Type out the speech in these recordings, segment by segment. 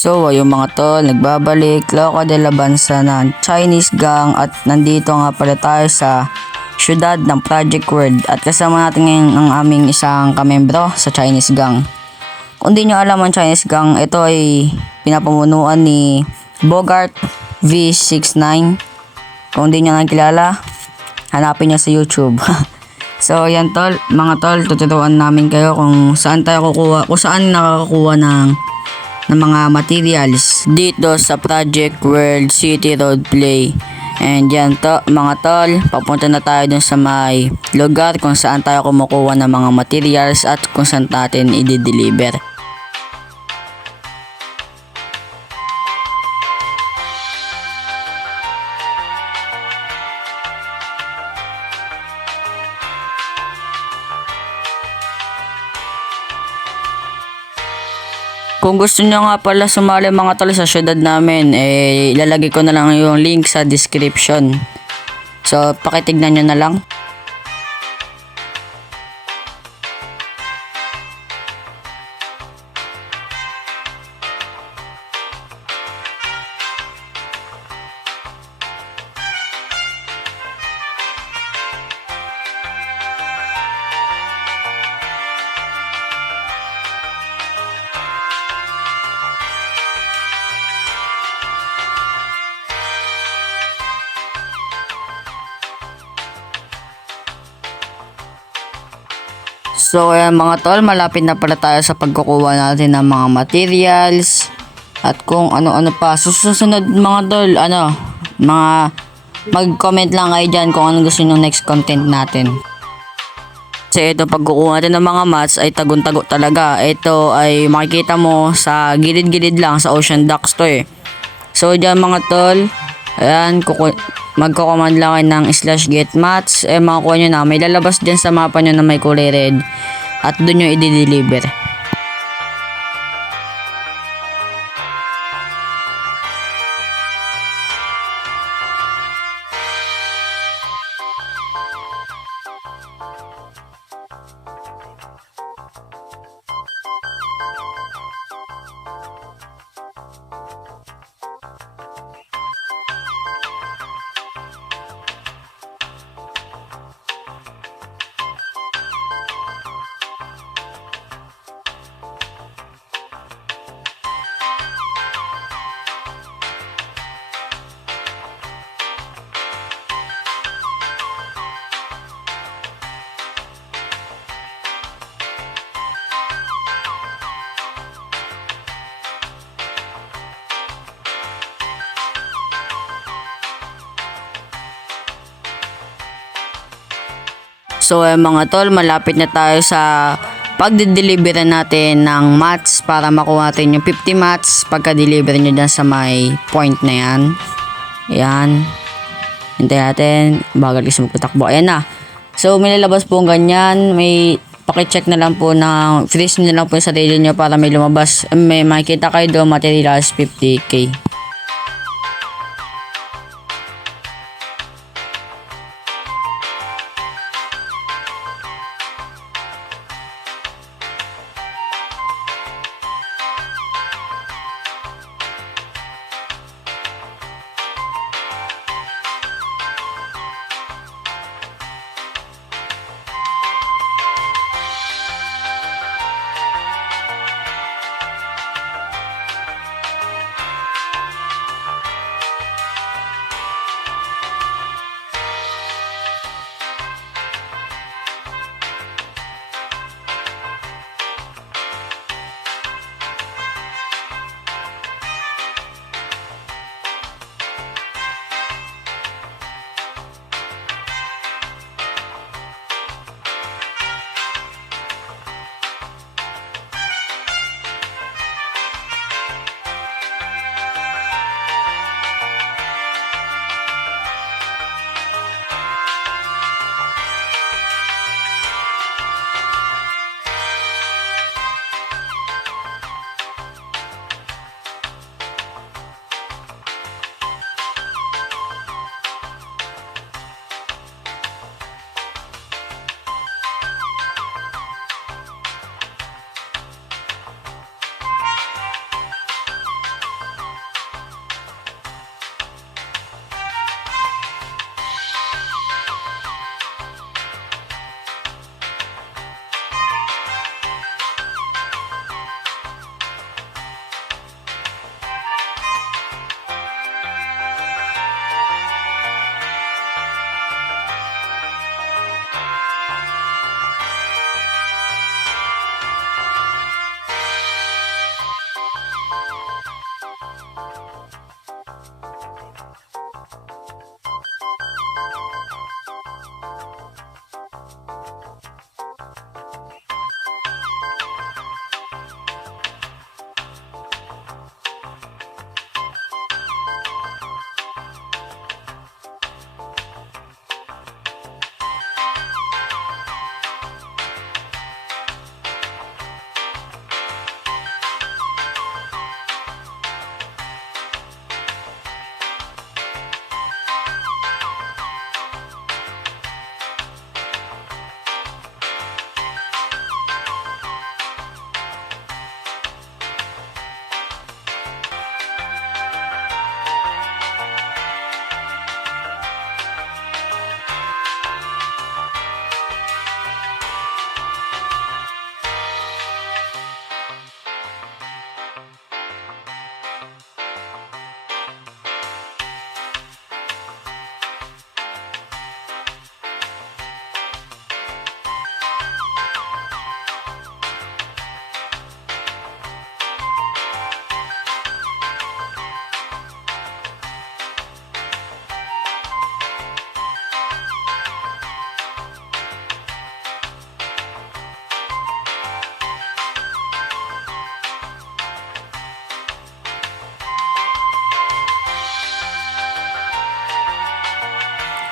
So ayun mga tol, nagbabalik Loco de la Bansa ng Chinese Gang at nandito nga pala tayo sa syudad ng Project World at kasama natin ngayon ang aming isang kamembro sa Chinese Gang. Kung di nyo alam ang Chinese Gang, ito ay pinapamunuan ni Bogart V69. Kung di nyo nakilala, hanapin nyo sa YouTube. So yan tol, mga tol, tuturuan namin kayo kung saan tayo kukuha, kung saan nakakakuha ng mga materials dito sa Project World City Road Play. And yan to mga tol, papunta na tayo dun sa may lugar kung saan tayo kumukuha ng mga materials at kung saan natin i-deliver. Kung gusto nyo nga pala sumali mga tol sa syudad namin, ilalagay ko na lang yung link sa description. So, pakitignan nyo na lang. So ayan mga tol, malapit na pala tayo sa pagkukuha natin ng mga materials at kung ano-ano pa. Susunod mga tol, mag-comment lang kayo dyan kung ano gusto nyo next content natin. Kasi ito pagkukuha natin ng mga mats ay tagun-tago talaga. Ito ay makikita mo sa gilid-gilid lang sa ocean docks to eh. So dyan mga tol, ayan, magko-command lang kayo ng /get mats, makukuha nyo na, may lalabas dyan sa mapa nyo na may kulay red at doon nyo i-deliver. So mga tol, malapit na tayo sa pagde-deliver natin ng mats para makuha natin yung 50 mats pagka-deliver nyo dyan sa may point na yan. Ayan. Hintayin natin. Bagal kasi magpatakbo. Ayan na. So may lalabas po ganyan. May pakicheck na lang po na freeze nyo lang po yung sarili nyo para may lumabas. May makikita kayo doon materials 50k.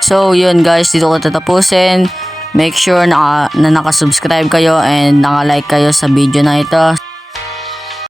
So yun guys, dito ko tatapusin. Make sure na nakasubscribe kayo and naka-like kayo sa video na ito.